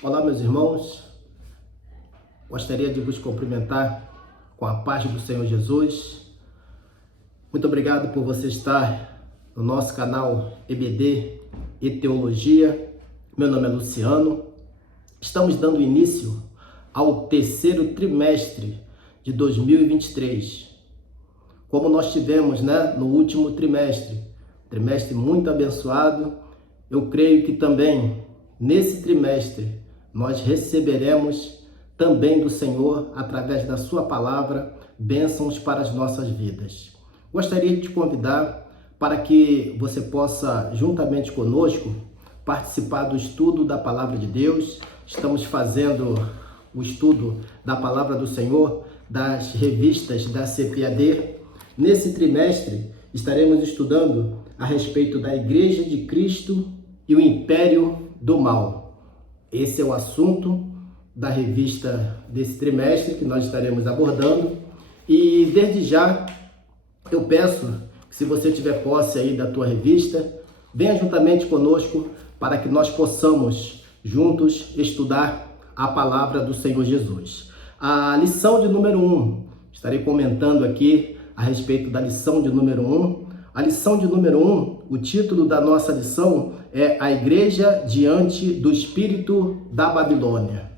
Olá, meus irmãos, gostaria de vos cumprimentar com a paz do Senhor Jesus. Muito obrigado por você estar no nosso canal EBD e Teologia. Meu nome é Luciano. Estamos dando início ao terceiro trimestre de 2023. Como nós tivemos, no último trimestre muito abençoado, eu creio que também nesse trimestre nós receberemos também do Senhor, através da sua palavra, bênçãos para as nossas vidas. Gostaria de te convidar para que você possa, juntamente conosco, participar do estudo da palavra de Deus. Estamos fazendo o estudo da palavra do Senhor, das revistas da CPAD. Nesse trimestre, estaremos estudando a respeito da Igreja de Cristo e o Império do Mal. Esse é o assunto da revista desse trimestre que nós estaremos abordando. E desde já eu peço que, se você tiver posse aí da tua revista, venha juntamente conosco para que nós possamos juntos estudar a palavra do Senhor Jesus. A lição de número 1, estarei comentando aqui a respeito da lição de número 1. A lição de número 1, o título da nossa lição é A Igreja Diante do Espírito da Babilônia.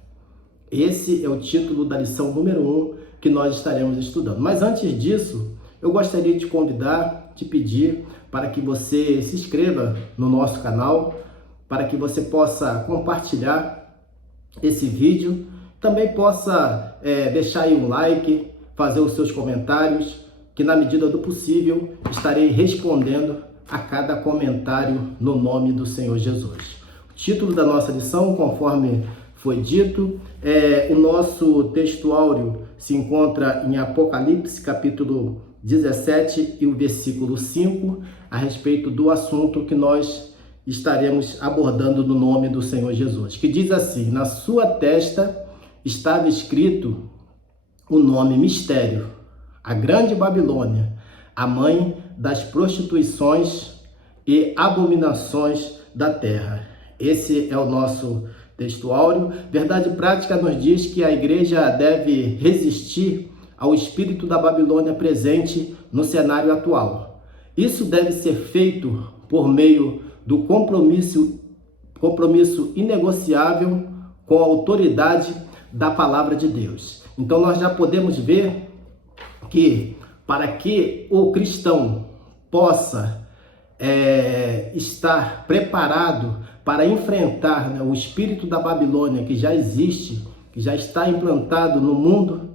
Esse é o título da lição número 1 que nós estaremos estudando. Mas antes disso, eu gostaria de te convidar, te pedir para que você se inscreva no nosso canal, para que você possa compartilhar esse vídeo, também possa deixar aí um like, fazer os seus comentários, que na medida do possível estarei respondendo a cada comentário no nome do Senhor Jesus. O título da nossa lição, conforme foi dito, o nosso texto áureo se encontra em Apocalipse, capítulo 17 e o versículo 5, a respeito do assunto que nós estaremos abordando no nome do Senhor Jesus, que diz assim: na sua testa estava escrito o nome mistério, a grande Babilônia, a mãe das prostituições e abominações da terra. Esse é o nosso texto áureo. Verdade prática nos diz que a igreja deve resistir ao espírito da Babilônia presente no cenário atual. Isso deve ser feito por meio do compromisso inegociável com a autoridade da palavra de Deus. Então nós já podemos ver que, para que o cristão possa estar preparado para enfrentar o espírito da Babilônia que já existe, que já está implantado no mundo,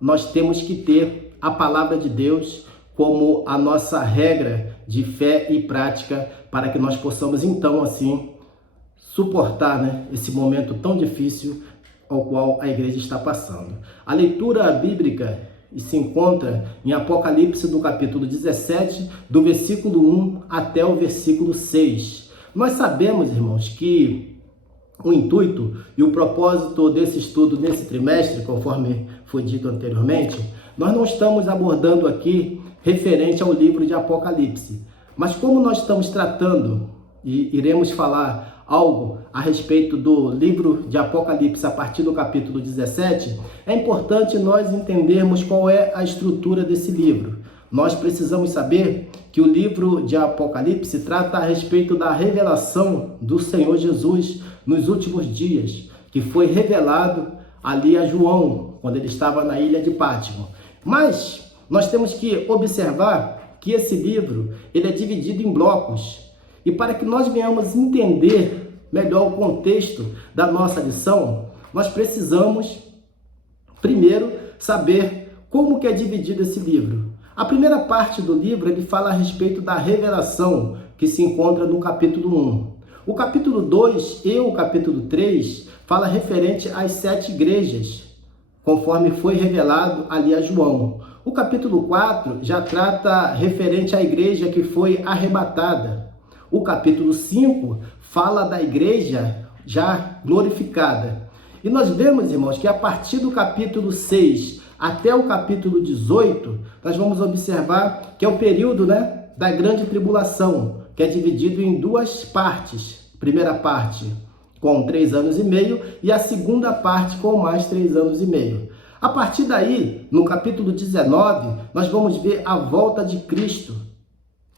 nós temos que ter a palavra de Deus como a nossa regra de fé e prática, para que nós possamos então assim suportar esse momento tão difícil ao qual a igreja está passando. A leitura bíblica se encontra em Apocalipse, do capítulo 17, do versículo 1 até o versículo 6. Nós sabemos, irmãos, que o intuito e o propósito desse estudo nesse trimestre, conforme foi dito anteriormente, nós não estamos abordando aqui referente ao livro de Apocalipse. Mas como nós estamos tratando e iremos falar algo a respeito do livro de Apocalipse a partir do capítulo 17, é importante nós entendermos qual é a estrutura desse livro. Nós precisamos saber que o livro de Apocalipse trata a respeito da revelação do Senhor Jesus nos últimos dias, que foi revelado ali a João, quando ele estava na ilha de Pátimo. Mas nós temos que observar que esse livro ele é dividido em blocos. E para que nós venhamos entender melhor o contexto da nossa lição, nós precisamos primeiro saber como que é dividido esse livro. A primeira parte do livro ele fala a respeito da revelação que se encontra no capítulo 1. O capítulo 2 e o capítulo 3 fala referente às 7 igrejas, conforme foi revelado ali a João. O capítulo 4 já trata referente à igreja que foi arrebatada. O capítulo 5 fala da igreja já glorificada. E nós vemos, irmãos, que a partir do capítulo 6 até o capítulo 18, nós vamos observar que é o período da grande tribulação, que é dividido em duas partes. Primeira parte, com 3 anos e meio, e a segunda parte com mais 3 anos e meio. A partir daí, no capítulo 19, nós vamos ver a volta de Cristo,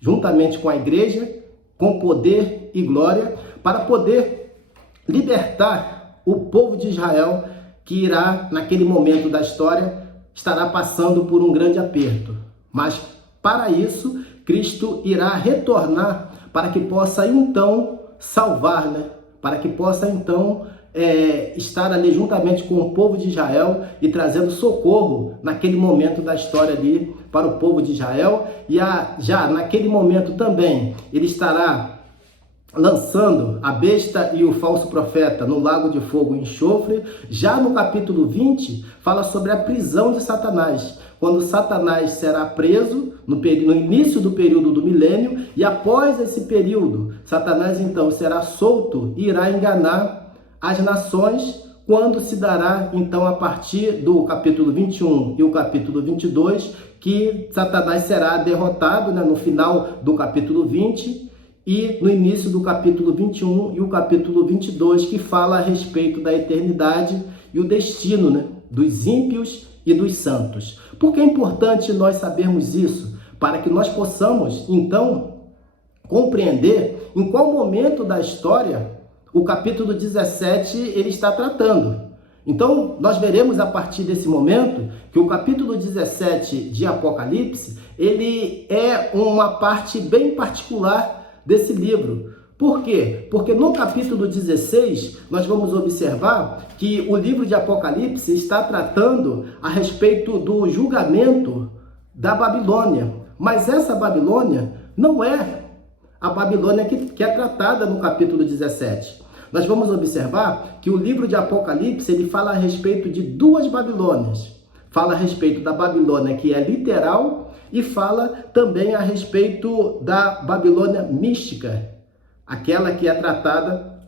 juntamente com a igreja, com poder e glória, para poder libertar o povo de Israel, que irá, naquele momento da história, estará passando por um grande aperto. Mas, para isso, Cristo irá retornar para que possa, então, salvar, né? Para que possa, então, estar ali juntamente com o povo de Israel e trazendo socorro naquele momento da história ali para o povo de Israel. E já naquele momento também ele estará lançando a besta e o falso profeta no lago de fogo e enxofre. Já no capítulo 20 fala sobre a prisão de Satanás, quando Satanás será preso no início do período do milênio, e após esse período Satanás então será solto e irá enganar as nações, quando se dará então a partir do capítulo 21 e o capítulo 22 que Satanás será derrotado, né, no final do capítulo 20 e no início do capítulo 21 e o capítulo 22, que fala a respeito da eternidade e o destino, né, dos ímpios e dos santos. Por que é importante nós sabermos isso? Para que nós possamos então compreender em qual momento da história o capítulo 17 ele está tratando. Então, nós veremos a partir desse momento que o capítulo 17 de Apocalipse, ele é uma parte bem particular desse livro. Por quê? Porque no capítulo 16, nós vamos observar que o livro de Apocalipse está tratando a respeito do julgamento da Babilônia. Mas essa Babilônia não é a Babilônia que é tratada no capítulo 17. Nós vamos observar que o livro de Apocalipse ele fala a respeito de duas Babilônias. Fala a respeito da Babilônia que é literal e fala também a respeito da Babilônia mística, aquela que é tratada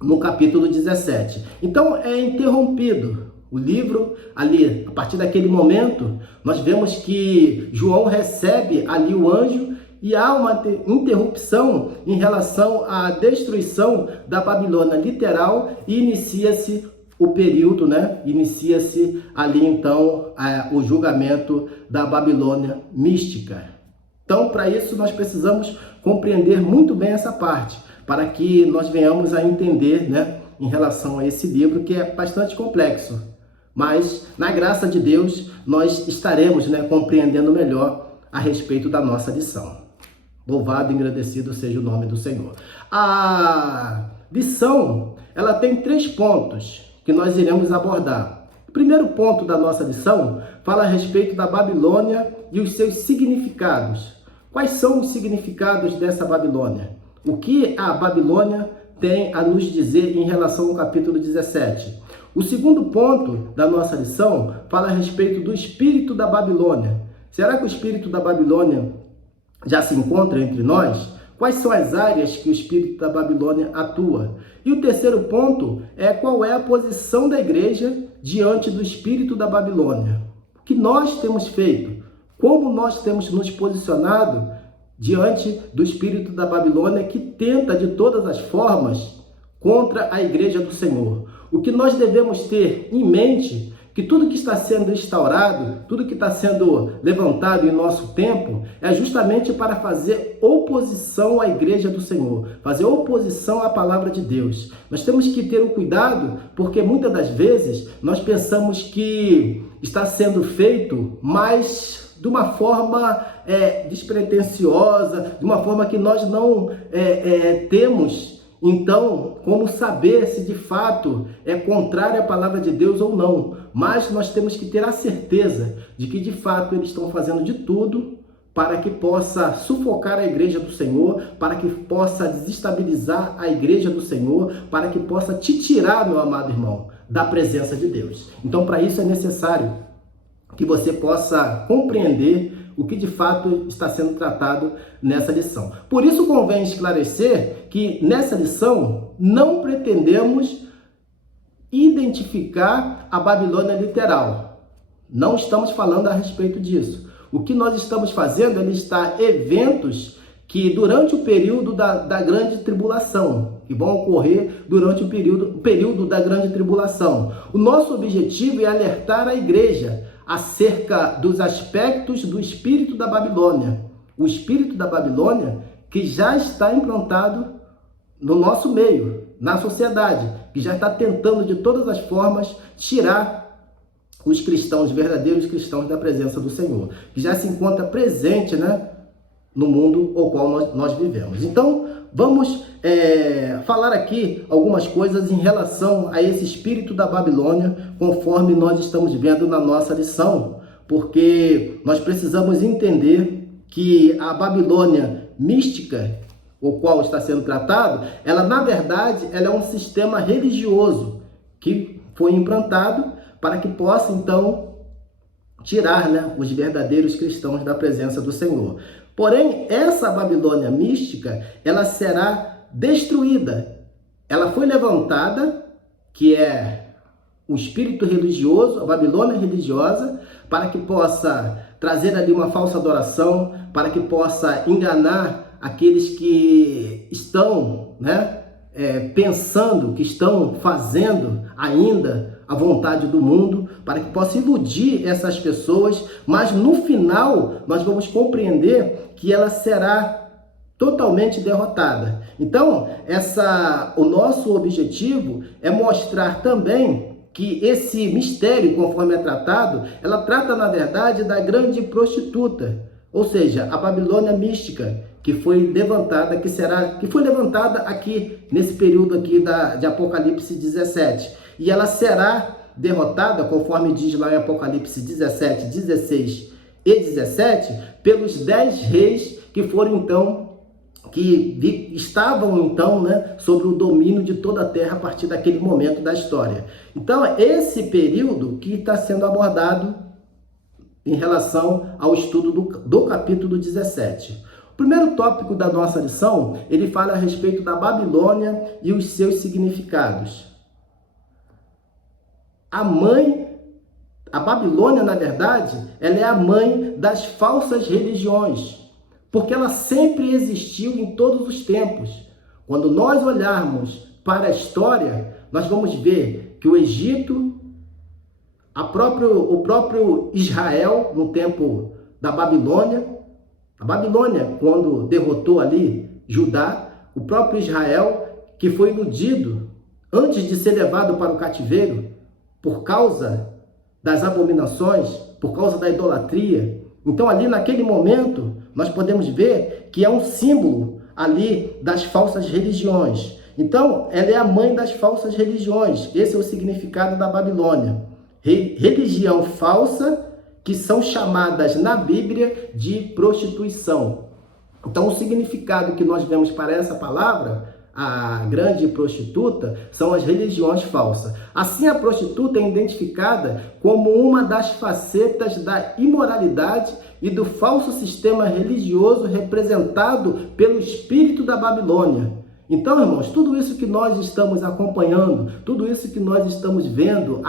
no capítulo 17. Então é interrompido o livro ali. A partir daquele momento, nós vemos que João recebe ali o anjo e há uma interrupção em relação à destruição da Babilônia literal e inicia-se o período, né? Inicia-se ali então o julgamento da Babilônia mística. Então, para isso, nós precisamos compreender muito bem essa parte, para que nós venhamos a entender, né, em relação a esse livro, que é bastante complexo. Mas, na graça de Deus, nós estaremos, né, compreendendo melhor a respeito da nossa lição. Louvado e agradecido seja o nome do Senhor. A lição, ela tem 3 pontos que nós iremos abordar. O primeiro ponto da nossa lição fala a respeito da Babilônia e os seus significados. Quais são os significados dessa Babilônia? O que a Babilônia tem a nos dizer em relação ao capítulo 17? O segundo ponto da nossa lição fala a respeito do espírito da Babilônia. Será que o espírito da Babilônia já se encontra entre nós? Quais são as áreas que o espírito da Babilônia atua? E o terceiro ponto é qual é a posição da igreja diante do espírito da Babilônia. O que nós temos feito? Como nós temos nos posicionado diante do espírito da Babilônia que tenta de todas as formas contra a igreja do Senhor? O que nós devemos ter em mente que tudo que está sendo instaurado, tudo que está sendo levantado em nosso tempo, é justamente para fazer oposição à igreja do Senhor, fazer oposição à palavra de Deus. Nós temos que ter o cuidado, porque muitas das vezes nós pensamos que está sendo feito, mas de uma forma despretensiosa, de uma forma que nós não temos, então, como saber se de fato é contrário à palavra de Deus ou não. Mas nós temos que ter a certeza de que de fato eles estão fazendo de tudo para que possa sufocar a igreja do Senhor, para que possa desestabilizar a igreja do Senhor, para que possa te tirar, meu amado irmão, da presença de Deus. Então, para isso é necessário que você possa compreender o que de fato está sendo tratado nessa lição. Por isso convém esclarecer que nessa lição não pretendemos identificar a Babilônia literal. Não estamos falando a respeito disso. O que nós estamos fazendo é listar eventos que durante o período da grande tribulação, que vão ocorrer durante o período da grande tribulação. O nosso objetivo é alertar a igreja acerca dos aspectos do espírito da Babilônia. O espírito da Babilônia que já está implantado no nosso meio, na sociedade, que já está tentando de todas as formas tirar os cristãos, verdadeiros cristãos, da presença do Senhor, que já se encontra presente, né, no mundo ao qual nós vivemos. Então, vamos falar aqui algumas coisas em relação a esse espírito da Babilônia, conforme nós estamos vendo na nossa lição, porque nós precisamos entender que a Babilônia mística, o qual está sendo tratado, ela na verdade ela é um sistema religioso que foi implantado para que possa então tirar, né, os verdadeiros cristãos da presença do Senhor. Porém, essa Babilônia mística, ela será destruída. Ela foi levantada, que é o espírito religioso, a Babilônia religiosa, para que possa trazer ali uma falsa adoração, para que possa enganar aqueles que estão, né, pensando, que estão fazendo ainda a vontade do mundo, para que possa iludir essas pessoas, mas no final nós vamos compreender que ela será totalmente derrotada. Então, o nosso objetivo é mostrar também que esse mistério, conforme é tratado, ela trata, na verdade, da grande prostituta, ou seja, a Babilônia mística, que foi levantada, que foi levantada aqui, nesse período aqui de Apocalipse 17. E ela será derrotada, conforme diz lá em Apocalipse 17, 16 e 17, pelos 10 reis que foram então, que estavam então, né, sobre o domínio de toda a terra a partir daquele momento da história. Então, é esse período que está sendo abordado em relação ao estudo do capítulo 17. O primeiro tópico da nossa lição, ele fala a respeito da Babilônia e os seus significados. A Babilônia, na verdade, ela é a mãe das falsas religiões, porque ela sempre existiu em todos os tempos. Quando nós olharmos para a história, nós vamos ver que o Egito, o próprio Israel, no tempo da Babilônia, a Babilônia, quando derrotou ali Judá, o próprio Israel, que foi iludido antes de ser levado para o cativeiro, por causa das abominações, por causa da idolatria. Então, ali naquele momento, nós podemos ver que é um símbolo ali das falsas religiões. Então, ela é a mãe das falsas religiões. Esse é o significado da Babilônia. Religião falsa, que são chamadas na Bíblia de prostituição. Então, o significado que nós vemos para essa palavra, a grande prostituta, são as religiões falsas. Assim, a prostituta é identificada como uma das facetas da imoralidade e do falso sistema religioso representado pelo espírito da Babilônia. Então, irmãos, tudo isso que nós estamos acompanhando, tudo isso que nós estamos vendo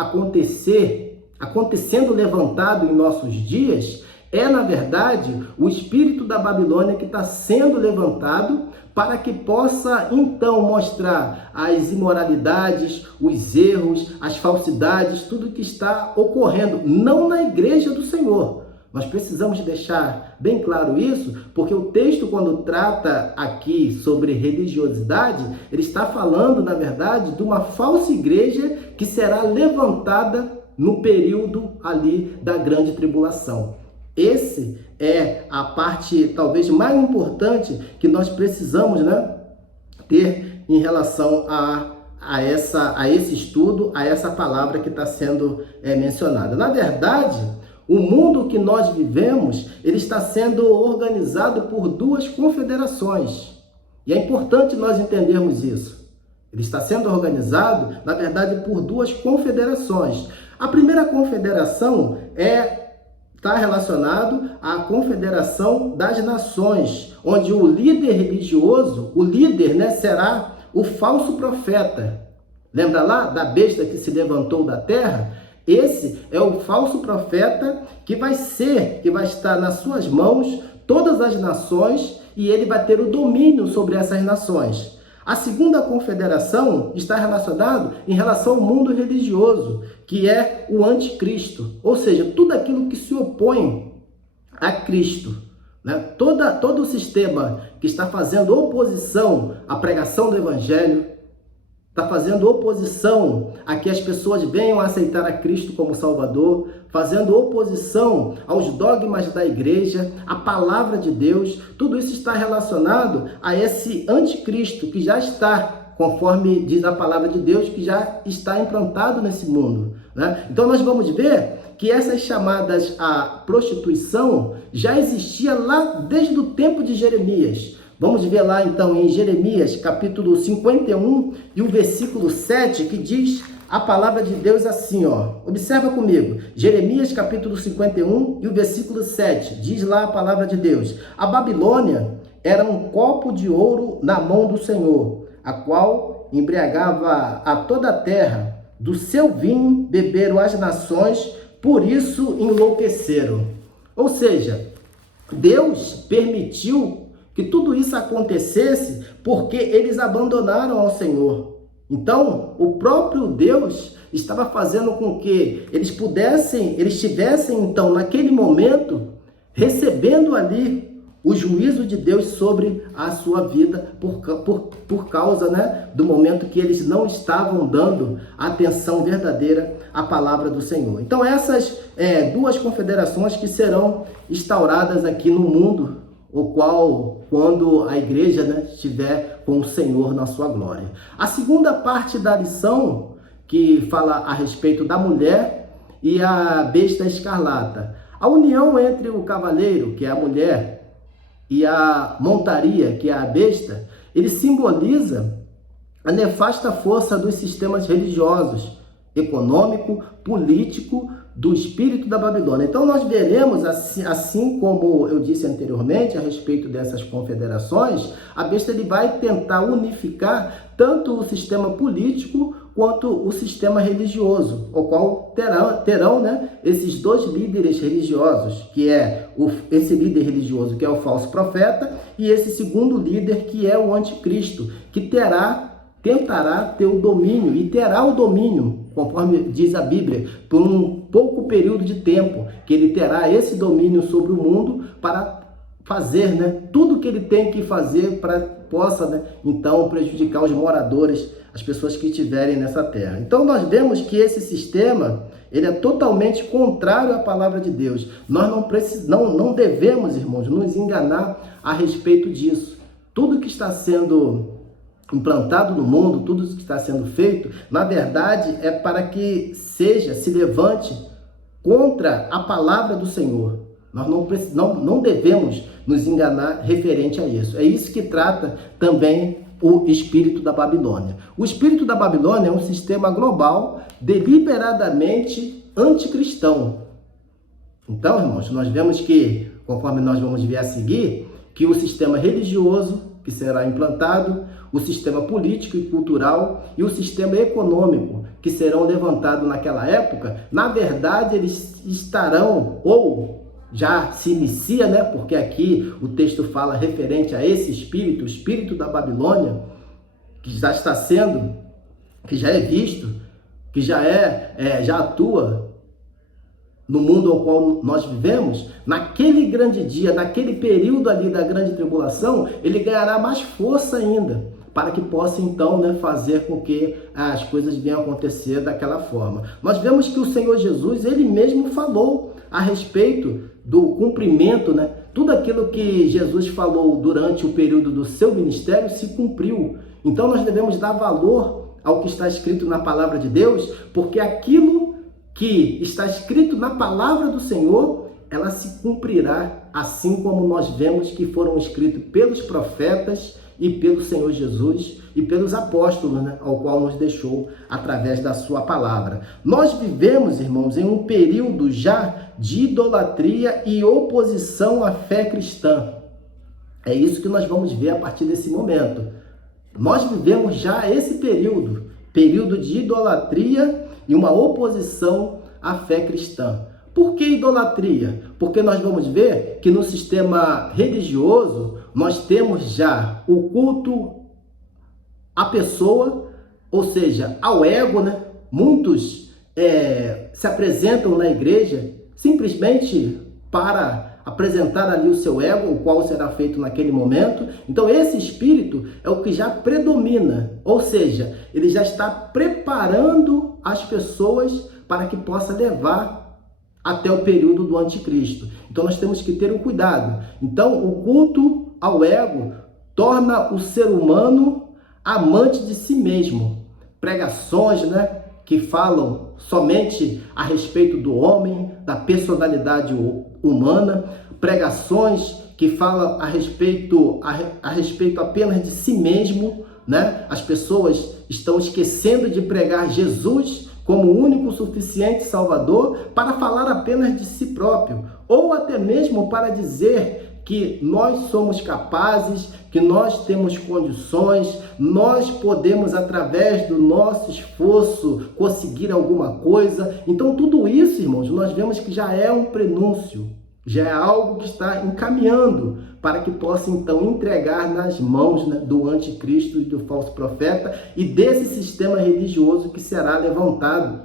acontecendo levantado em nossos dias, é, na verdade, o espírito da Babilônia que está sendo levantado para que possa, então, mostrar as imoralidades, os erros, as falsidades, tudo que está ocorrendo, não na igreja do Senhor. Nós precisamos deixar bem claro isso, porque o texto, quando trata aqui sobre religiosidade, ele está falando, na verdade, de uma falsa igreja que será levantada no período ali da grande tribulação. Esse é a parte talvez mais importante que nós precisamos, né, ter em relação a esse estudo, a essa palavra que está sendo mencionada. Na verdade, o mundo que nós vivemos, ele está sendo organizado por duas confederações. E é importante nós entendermos isso. Ele está sendo organizado, na verdade, por duas confederações. A primeira confederação está relacionado à Confederação das Nações, onde o líder religioso, o líder, né, será o falso profeta. Lembra lá da besta que se levantou da terra? Esse é o falso profeta que vai estar nas suas mãos todas as nações e ele vai ter o domínio sobre essas nações. A segunda confederação está relacionada em relação ao mundo religioso, que é o anticristo, ou seja, tudo aquilo que se opõe a Cristo, né? Todo o sistema que está fazendo oposição à pregação do Evangelho, está fazendo oposição a que as pessoas venham a aceitar a Cristo como Salvador, fazendo oposição aos dogmas da igreja, à palavra de Deus, tudo isso está relacionado a esse anticristo que já está, conforme diz a palavra de Deus, que já está implantado nesse mundo, né? Então nós vamos ver que essas chamadas à prostituição já existia lá desde o tempo de Jeremias. Vamos ver lá então em Jeremias capítulo 51 e o versículo 7, que diz a palavra de Deus assim, ó. Observa comigo. Jeremias capítulo 51 e o versículo 7, diz lá a palavra de Deus: a Babilônia era um copo de ouro na mão do Senhor, a qual embriagava a toda a terra. Do seu vinho beberam as nações, por isso enlouqueceram. Ou seja, Deus permitiu que tudo isso acontecesse porque eles abandonaram ao Senhor. Então, o próprio Deus estava fazendo com que eles estivessem, então, naquele momento, recebendo ali o juízo de Deus sobre a sua vida por causa, né, do momento que eles não estavam dando atenção verdadeira à palavra do Senhor. Então, essas duas confederações que serão instauradas aqui no mundo, o qual, quando a igreja, né, estiver com o Senhor na sua glória. A segunda parte da lição, que fala a respeito da mulher e a besta escarlata. A união entre o cavaleiro, que é a mulher, e a montaria, que é a besta, ele simboliza a nefasta força dos sistemas religiosos, econômico, político, do espírito da Babilônia. Então nós veremos, assim como eu disse anteriormente a respeito dessas confederações, a besta ele vai tentar unificar tanto o sistema político quanto o sistema religioso, o qual terão, né, esses dois líderes religiosos, que é esse líder religioso que é o falso profeta e esse segundo líder que é o anticristo, que tentará ter o domínio e terá o domínio, conforme diz a Bíblia, por um pouco período de tempo, que ele terá esse domínio sobre o mundo para fazer, né, tudo que ele tem que fazer para possa, né, então prejudicar os moradores, as pessoas que estiverem nessa terra. Então nós vemos que esse sistema ele é totalmente contrário à palavra de Deus. Nós não devemos, irmãos, nos enganar a respeito disso. Tudo que está sendo implantado no mundo, tudo que está sendo feito, na verdade é para que se levante contra a palavra do Senhor. Nós não devemos nos enganar referente a isso. É isso que trata também o espírito da Babilônia. O espírito da Babilônia é um sistema global deliberadamente anticristão. Então, irmãos, nós vemos que, conforme nós vamos ver a seguir, que o sistema religioso que será implantado, o sistema político e cultural e o sistema econômico que serão levantados naquela época, na verdade eles estarão, ou já se inicia, né? Porque aqui o texto fala referente a esse espírito, o espírito da Babilônia, que já está sendo, que já é visto, que já atua no mundo ao qual nós vivemos. Naquele grande dia, naquele período ali da grande tribulação, ele ganhará mais força ainda, para que possa então, né, fazer com que as coisas venham a acontecer daquela forma. Nós vemos que o Senhor Jesus, ele mesmo falou a respeito do cumprimento, né? Tudo aquilo que Jesus falou durante o período do seu ministério se cumpriu. Então nós devemos dar valor ao que está escrito na palavra de Deus, porque aquilo que está escrito na palavra do Senhor, ela se cumprirá, assim como nós vemos que foram escritos pelos profetas e pelo Senhor Jesus e pelos apóstolos, né, ao qual nos deixou através da sua palavra. Nós vivemos, irmãos, em um período já de idolatria e oposição à fé cristã. É isso que nós vamos ver a partir desse momento. Nós vivemos já esse período de idolatria e uma oposição à fé cristã. Por que idolatria? Porque nós vamos ver que no sistema religioso nós temos já o culto à pessoa, ou seja, ao ego, né? Muitos se apresentam na igreja simplesmente para apresentar ali o seu ego, o qual será feito naquele momento. Então esse espírito é o que já predomina, ou seja, ele já está preparando as pessoas para que possa levar até o período do anticristo. Então nós temos que ter um cuidado. Então o culto ao ego torna o ser humano amante de si mesmo. Pregações, né, que falam somente a respeito do homem, da personalidade humana, pregações que falam a respeito apenas de si mesmo, né? As pessoas estão esquecendo de pregar Jesus como o único suficiente Salvador para falar apenas de si próprio, ou até mesmo para dizer que nós somos capazes, que nós temos condições, nós podemos, através do nosso esforço, conseguir alguma coisa. Então, tudo isso, irmãos, nós vemos que já é um prenúncio, já é algo que está encaminhando para que possa, então, entregar nas mãos, né, do anticristo e do falso profeta e desse sistema religioso que será levantado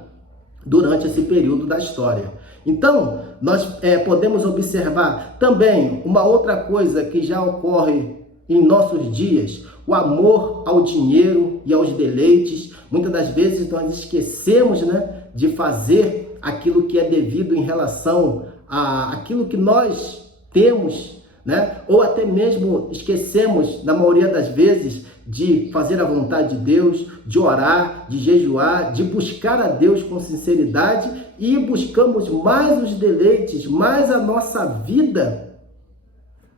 durante esse período da história. Então, nós podemos observar também uma outra coisa que já ocorre em nossos dias, o amor ao dinheiro e aos deleites. Muitas das vezes nós esquecemos, né, de fazer aquilo que é devido em relação àquilo que nós temos, né? Ou até mesmo esquecemos, na maioria das vezes, de fazer a vontade de Deus, de orar, de jejuar, de buscar a Deus com sinceridade, e buscamos mais os deleites, mais a nossa vida,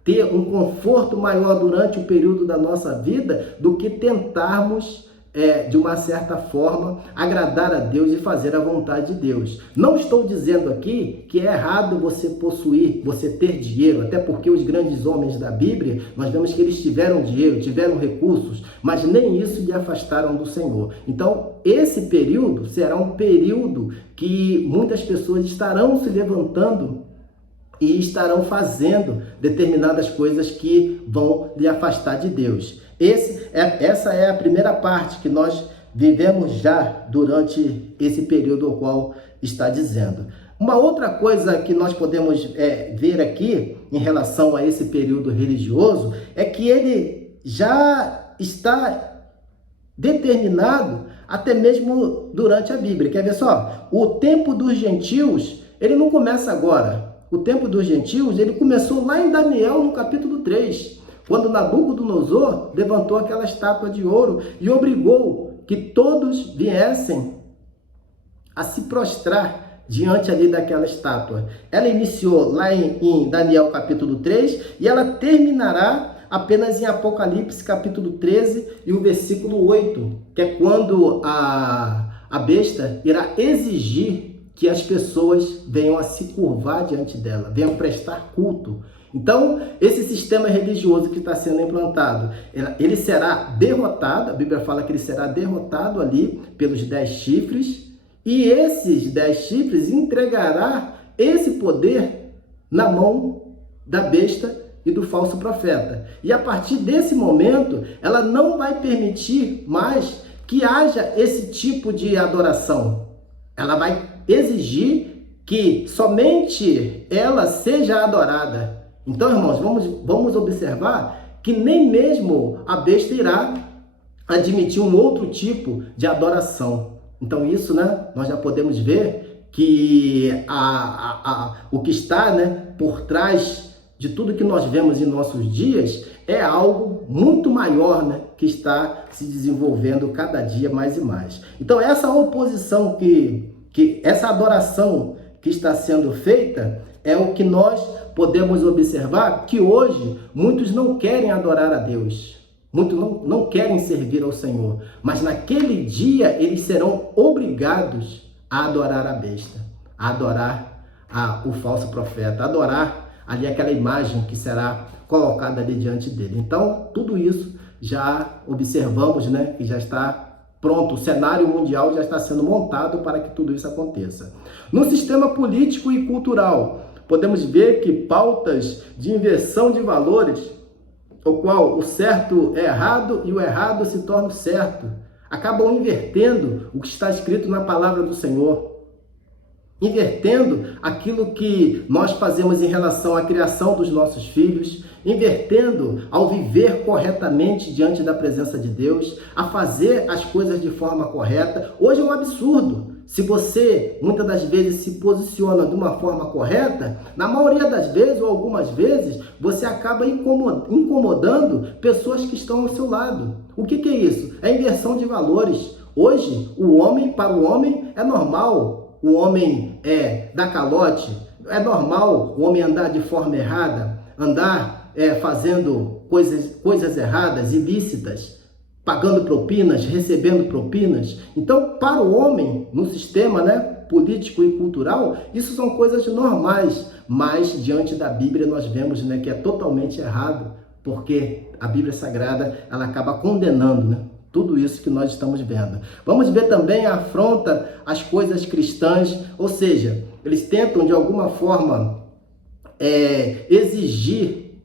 ter um conforto maior durante o período da nossa vida, do que tentarmos, de uma certa forma, agradar a Deus e fazer a vontade de Deus. Não estou dizendo aqui que é errado você possuir, você ter dinheiro, até porque os grandes homens da Bíblia, nós vemos que eles tiveram dinheiro, tiveram recursos, mas nem isso lhe afastaram do Senhor. Então, esse período será um período que muitas pessoas estarão se levantando e estarão fazendo determinadas coisas que vão lhe afastar de Deus. Essa é a primeira parte que nós vivemos já durante esse período ao qual está dizendo. Uma outra coisa que nós podemos ver aqui em relação a esse período religioso é que ele já está determinado até mesmo durante a Bíblia. Quer ver só? O tempo dos gentios, ele não começa agora. O tempo dos gentios, ele começou lá em Daniel, no capítulo 3, quando Nabucodonosor levantou aquela estátua de ouro e obrigou que todos viessem a se prostrar diante ali daquela estátua. Ela iniciou lá em Daniel capítulo 3 e ela terminará apenas em Apocalipse capítulo 13 e o versículo 8, que é quando a besta irá exigir que as pessoas venham a se curvar diante dela, venham prestar culto. Então, esse sistema religioso que está sendo implantado, ele será derrotado, a Bíblia fala que ele será derrotado ali pelos 10 chifres, e esses 10 chifres entregará esse poder na mão da besta e do falso profeta. E a partir desse momento, ela não vai permitir mais que haja esse tipo de adoração. Ela vai exigir que somente ela seja adorada. Então, irmãos, vamos observar que nem mesmo a besta irá admitir um outro tipo de adoração. Então, isso, né, nós já podemos ver que o que está, né, por trás de tudo que nós vemos em nossos dias é algo muito maior, né, que está se desenvolvendo cada dia mais e mais. Então, essa oposição essa adoração que está sendo feita é o que nós podemos observar, que hoje muitos não querem adorar a Deus, muitos não querem servir ao Senhor, mas naquele dia eles serão obrigados a adorar a besta, a adorar o falso profeta, a adorar ali aquela imagem que será colocada ali diante dele. Então, tudo isso já observamos, né, que já está pronto, o cenário mundial já está sendo montado para que tudo isso aconteça. No sistema político e cultural, podemos ver que pautas de inversão de valores o qual o certo é errado e o errado se torna o certo. Acabam invertendo o que está escrito na palavra do Senhor. Invertendo aquilo que nós fazemos em relação à criação dos nossos filhos, invertendo ao viver corretamente diante da presença de Deus, a fazer as coisas de forma correta. Hoje é um absurdo. Se você, muitas das vezes, se posiciona de uma forma correta, na maioria das vezes, ou algumas vezes, você acaba incomodando pessoas que estão ao seu lado. O que é isso? É inversão de valores. Hoje, para o homem, é normal o homem dar calote, é normal o homem andar de forma errada, andar fazendo coisas erradas, ilícitas, pagando propinas, recebendo propinas. Então, para o homem, no sistema político e cultural, isso são coisas normais, mas diante da Bíblia nós vemos que é totalmente errado, porque a Bíblia Sagrada ela acaba condenando tudo isso que nós estamos vendo. Vamos ver também a afronta às coisas cristãs, ou seja, eles tentam de alguma forma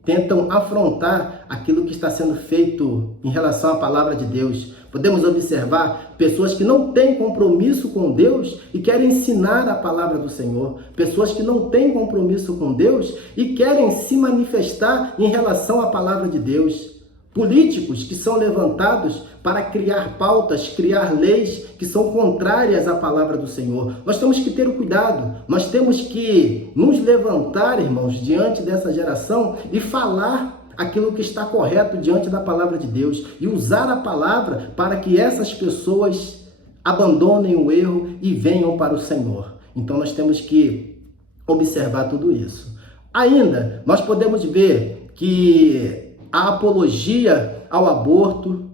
tentam afrontar aquilo que está sendo feito em relação à palavra de Deus. Podemos observar pessoas que não têm compromisso com Deus e querem ensinar a palavra do Senhor. Pessoas que não têm compromisso com Deus e querem se manifestar em relação à palavra de Deus. Políticos que são levantados para criar pautas, criar leis que são contrárias à palavra do Senhor. Nós temos que ter o cuidado, nós temos que nos levantar, irmãos, diante dessa geração e falar aquilo que está correto diante da palavra de Deus e usar a palavra para que essas pessoas abandonem o erro e venham para o Senhor. Então nós temos que observar tudo isso. Ainda, nós podemos ver que a apologia ao aborto,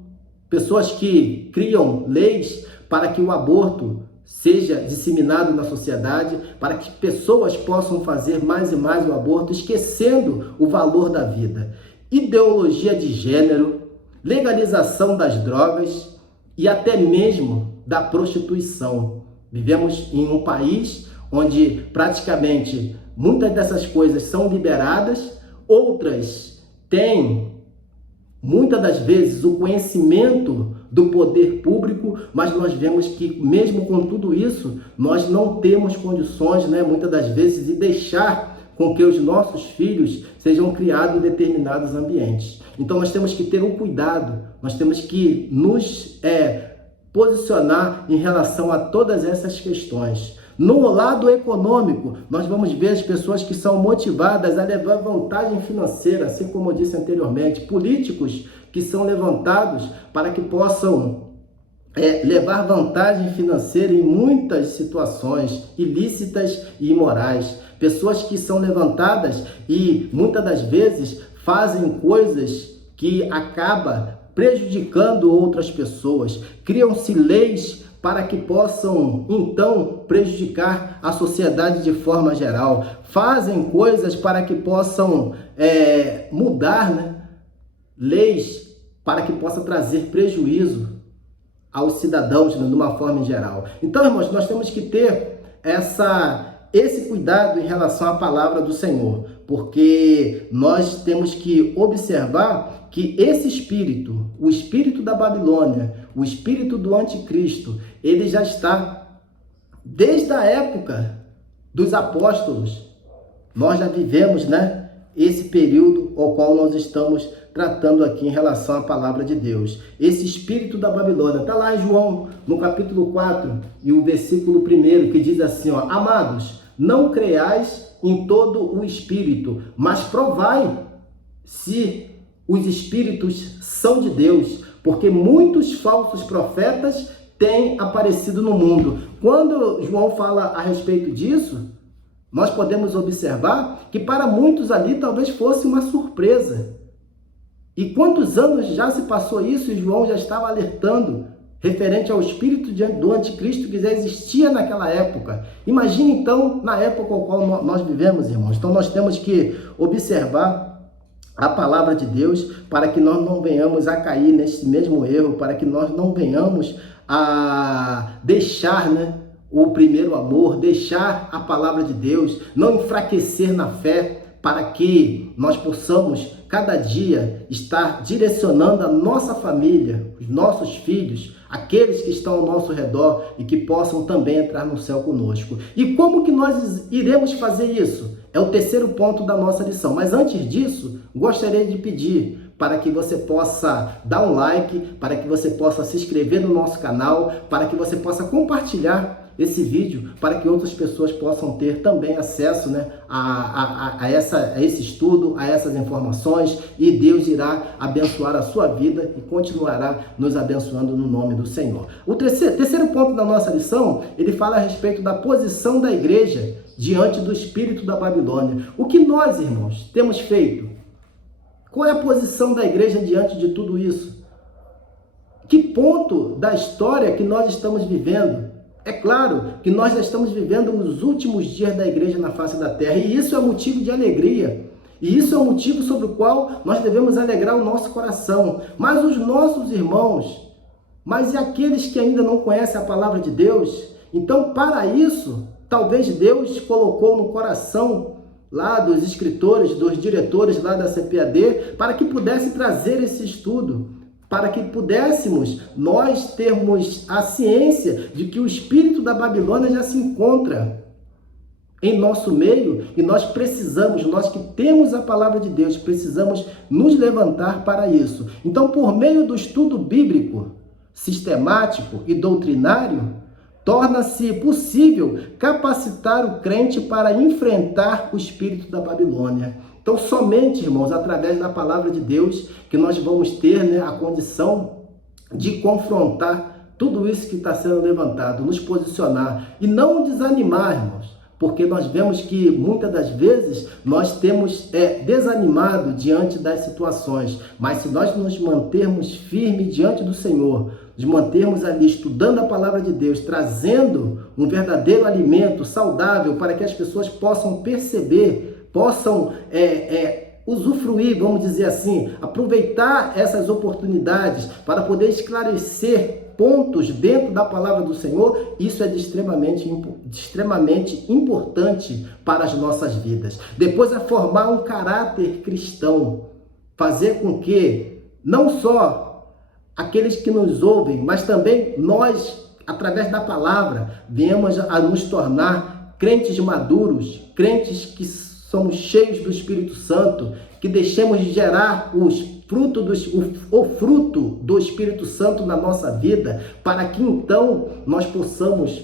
pessoas que criam leis para que o aborto seja disseminado na sociedade, para que pessoas possam fazer mais e mais o aborto, esquecendo o valor da vida. Ideologia de gênero, legalização das drogas e até mesmo da prostituição. Vivemos em um país onde praticamente muitas dessas coisas são liberadas, outras têm, muitas das vezes, o conhecimento do poder público, mas nós vemos que, mesmo com tudo isso, nós não temos condições, muitas das vezes, de deixar com que os nossos filhos sejam criados em determinados ambientes. Então, nós temos que ter um cuidado, nós temos que nos posicionar em relação a todas essas questões. No lado econômico, nós vamos ver as pessoas que são motivadas a levar vantagem financeira, assim como eu disse anteriormente, políticos que são levantados para que possam levar vantagem financeira em muitas situações ilícitas e imorais. Pessoas que são levantadas e muitas das vezes fazem coisas que acabam prejudicando outras pessoas. Criam-se leis para que possam, então, prejudicar a sociedade de forma geral. Fazem coisas para que possam mudar leis para que possa trazer prejuízo aos cidadãos de uma forma em geral. Então, irmãos, nós temos que ter esse cuidado em relação à palavra do Senhor, porque nós temos que observar que esse espírito, o espírito da Babilônia, o espírito do anticristo, ele já está desde a época dos apóstolos. Nós já vivemos, esse período ao qual nós estamos tratando aqui em relação à palavra de Deus. Esse espírito da Babilônia, está lá em João, no capítulo 4, e o versículo 1, que diz assim, amados, não creais em todo o espírito, mas provai se os espíritos são de Deus, porque muitos falsos profetas têm aparecido no mundo. Quando João fala a respeito disso, nós podemos observar que para muitos ali talvez fosse uma surpresa. E quantos anos já se passou isso e João já estava alertando referente ao espírito do anticristo que já existia naquela época. Imagine então na época ao qual nós vivemos, irmãos. Então nós temos que observar a palavra de Deus para que nós não venhamos a cair nesse mesmo erro, para que nós não venhamos a deixar, o primeiro amor, deixar a palavra de Deus, não enfraquecer na fé, para que nós possamos cada dia estar direcionando a nossa família, os nossos filhos, aqueles que estão ao nosso redor e que possam também entrar no céu conosco. E como que nós iremos fazer isso? É o terceiro ponto da nossa lição. Mas antes disso, gostaria de pedir para que você possa dar um like, para que você possa se inscrever no nosso canal, para que você possa compartilhar esse vídeo, para que outras pessoas possam ter também acesso, né, a esse estudo, a essas informações, e Deus irá abençoar a sua vida e continuará nos abençoando no nome do Senhor. O terceiro ponto da nossa lição, ele fala a respeito da posição da igreja diante do espírito da Babilônia. O que nós, irmãos, temos feito? Qual é a posição da igreja diante de tudo isso? Que ponto da história que nós estamos vivendo? É claro que nós já estamos vivendo os últimos dias da igreja na face da terra, e isso é motivo de alegria. E isso é um motivo sobre o qual nós devemos alegrar o nosso coração. Mas os nossos irmãos, mas e aqueles que ainda não conhecem a palavra de Deus? Então, para isso, talvez Deus colocou no coração lá dos escritores, dos diretores lá da CPAD, para que pudesse trazer esse estudo, para que pudéssemos nós termos a ciência de que o espírito da Babilônia já se encontra em nosso meio, e nós precisamos, nós que temos a palavra de Deus, precisamos nos levantar para isso. Então, por meio do estudo bíblico, sistemático e doutrinário, torna-se possível capacitar o crente para enfrentar o espírito da Babilônia. Então, somente, irmãos, através da palavra de Deus, que nós vamos ter, né, a condição de confrontar tudo isso que está sendo levantado, nos posicionar e não desanimar, irmãos, porque nós vemos que muitas das vezes nós temos desanimado diante das situações, mas se nós nos mantermos firmes diante do Senhor, nos mantermos ali estudando a palavra de Deus, trazendo um verdadeiro alimento saudável para que as pessoas possam perceber, possam usufruir, vamos dizer assim, aproveitar essas oportunidades para poder esclarecer pontos dentro da palavra do Senhor, isso é extremamente importante para as nossas vidas. Depois é formar um caráter cristão, fazer com que não só aqueles que nos ouvem, mas também nós, através da palavra, venhamos a nos tornar crentes maduros, crentes que somos cheios do Espírito Santo, que deixemos de gerar o fruto do Espírito Santo na nossa vida, para que então nós possamos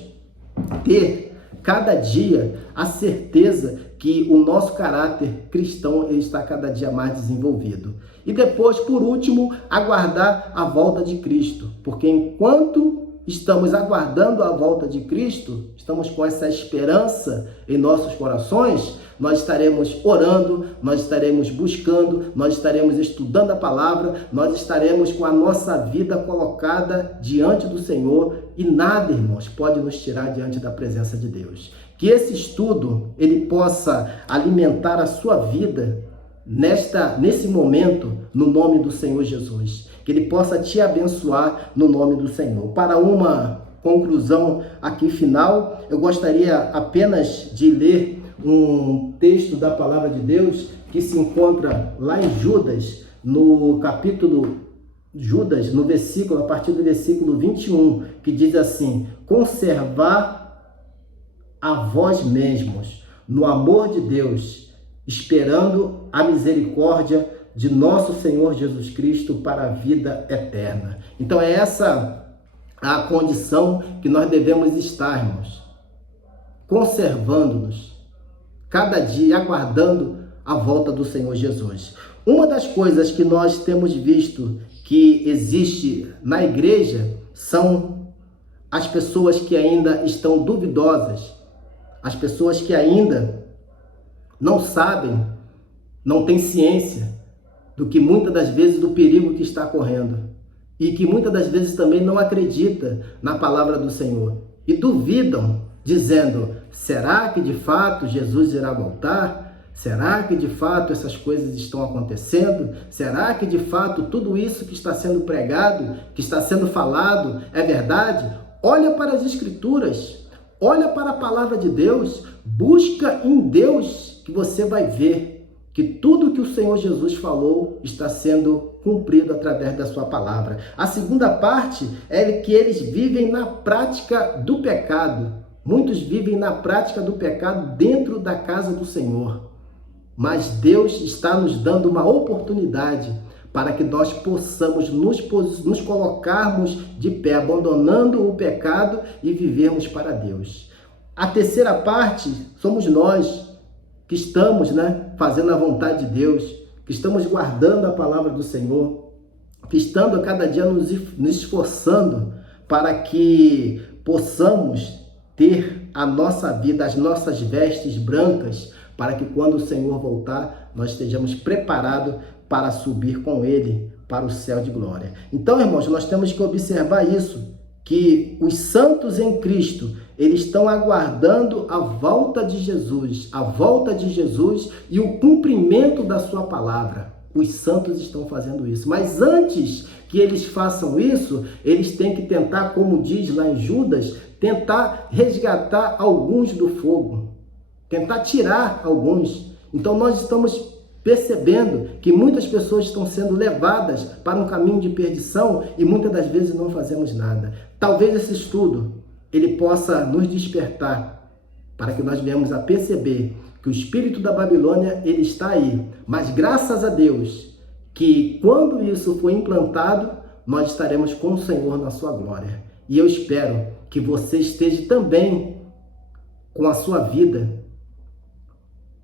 ter cada dia a certeza que o nosso caráter cristão está cada dia mais desenvolvido. E depois, por último, aguardar a volta de Cristo, porque enquanto estamos aguardando a volta de Cristo, estamos com essa esperança em nossos corações, nós estaremos orando, nós estaremos buscando, nós estaremos estudando a palavra, nós estaremos com a nossa vida colocada diante do Senhor, e nada, irmãos, pode nos tirar diante da presença de Deus. Que esse estudo, ele possa alimentar a sua vida nesse momento, no nome do Senhor Jesus. Que ele possa te abençoar no nome do Senhor. Para uma conclusão aqui final, eu gostaria apenas de ler um texto da palavra de Deus que se encontra lá em Judas, no capítulo Judas, no versículo, a partir do versículo 21, que diz assim: conservar a vós mesmos no amor de Deus, esperando a misericórdia de nosso Senhor Jesus Cristo para a vida eterna. Então é essa a condição que nós devemos estar, irmãos, conservando-nos cada dia, aguardando a volta do Senhor Jesus. Uma das coisas que nós temos visto que existe na igreja são as pessoas que ainda estão duvidosas, as pessoas que ainda não sabem, não têm ciência do que muitas das vezes do perigo que está correndo, e que muitas das vezes também não acredita na palavra do Senhor e duvidam, dizendo: será que de fato Jesus irá voltar? Será que de fato essas coisas estão acontecendo? Será que de fato tudo isso que está sendo pregado, que está sendo falado, é verdade? Olha para as Escrituras, olha para a palavra de Deus, busca em Deus que você vai ver que tudo que o Senhor Jesus falou está sendo cumprido através da sua palavra. A segunda parte é que eles vivem na prática do pecado. Muitos vivem na prática do pecado dentro da casa do Senhor. Mas Deus está nos dando uma oportunidade para que nós possamos nos colocarmos de pé, abandonando o pecado e vivermos para Deus. A terceira parte somos nós, que estamos fazendo a vontade de Deus, que estamos guardando a palavra do Senhor, que estamos a cada dia nos esforçando para que possamos ter a nossa vida, as nossas vestes brancas, para que quando o Senhor voltar, nós estejamos preparados para subir com Ele para o céu de glória. Então, irmãos, nós temos que observar isso, que os santos em Cristo, eles estão aguardando a volta de Jesus e o cumprimento da sua palavra. Os santos estão fazendo isso. Mas antes que eles façam isso, eles têm que tentar, como diz lá em Judas, tentar resgatar alguns do fogo, tentar tirar alguns. Então nós estamos percebendo que muitas pessoas estão sendo levadas para um caminho de perdição e muitas das vezes não fazemos nada. Talvez esse estudo ele possa nos despertar para que nós venhamos a perceber que o espírito da Babilônia ele está aí. Mas graças a Deus que quando isso for implantado, nós estaremos com o Senhor na sua glória. E eu espero que você esteja também com a sua vida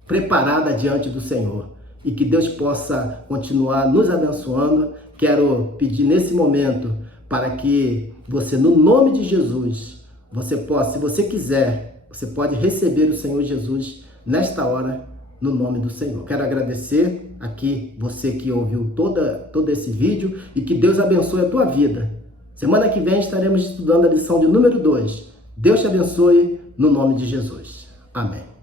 preparada diante do Senhor. E que Deus possa continuar nos abençoando. Quero pedir nesse momento para que você, no nome de Jesus, você possa, se você quiser, você pode receber o Senhor Jesus nesta hora, no nome do Senhor. Quero agradecer aqui você que ouviu todo esse vídeo e que Deus abençoe a tua vida. Semana que vem estaremos estudando a lição de número 2. Deus te abençoe no nome de Jesus. Amém.